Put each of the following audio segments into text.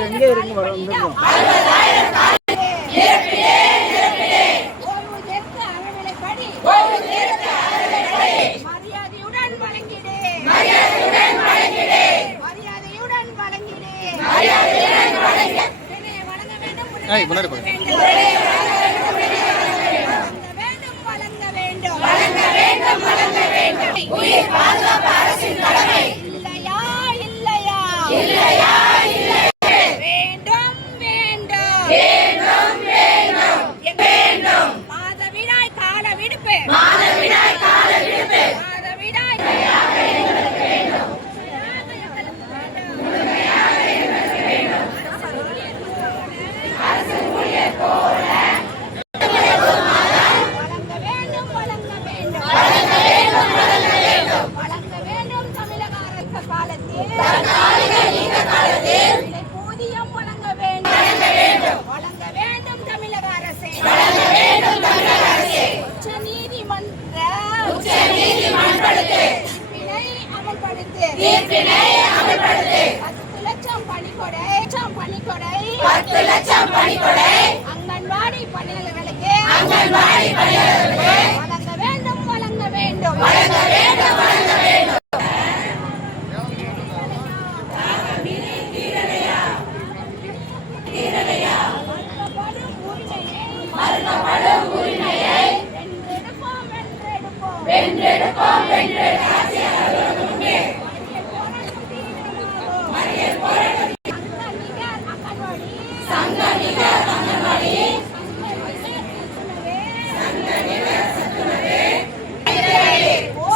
எங்கே இருக்கு. வர ஏய், முன்னாடி போங்க. வழங்க வேண்டும் வழங்க வேண்டும் வழங்க வேண்டும் உயிர் பாதுகாப்பு அரசின் கடமை. இல்லையா இல்லையா இல்லையா? விடுப்பு மாதவிடாய் கால விடுப்பு மாதவிடாய் வழங்க வேண்டும் வழங்க வேண்டும் அரசு காலத்தில் விலை ஊதியம் வழங்க வேண்டும் வழங்க வேண்டும் வழங்க வேண்டும் தமிழக அரசே வழங்க வேண்டும் தமிழக அரசே உச்ச நீதிமன்ற உச்ச அமல்படுத்து தீர்ப்பினை அமல்படுத்து பத்து லட்சம் பணிக்கொடை லட்சம் பணிக்கொடை பத்து லட்சம் பணிக்கொடை அங்கன்வாடி பணியாளர்களுக்கு அங்கன்வாடி பணியாளர்களுக்கு வழங்க வேண்டும் வழங்க வேண்டும் வழங்க வேண்டும்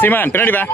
சீமான் பின்னாடி வா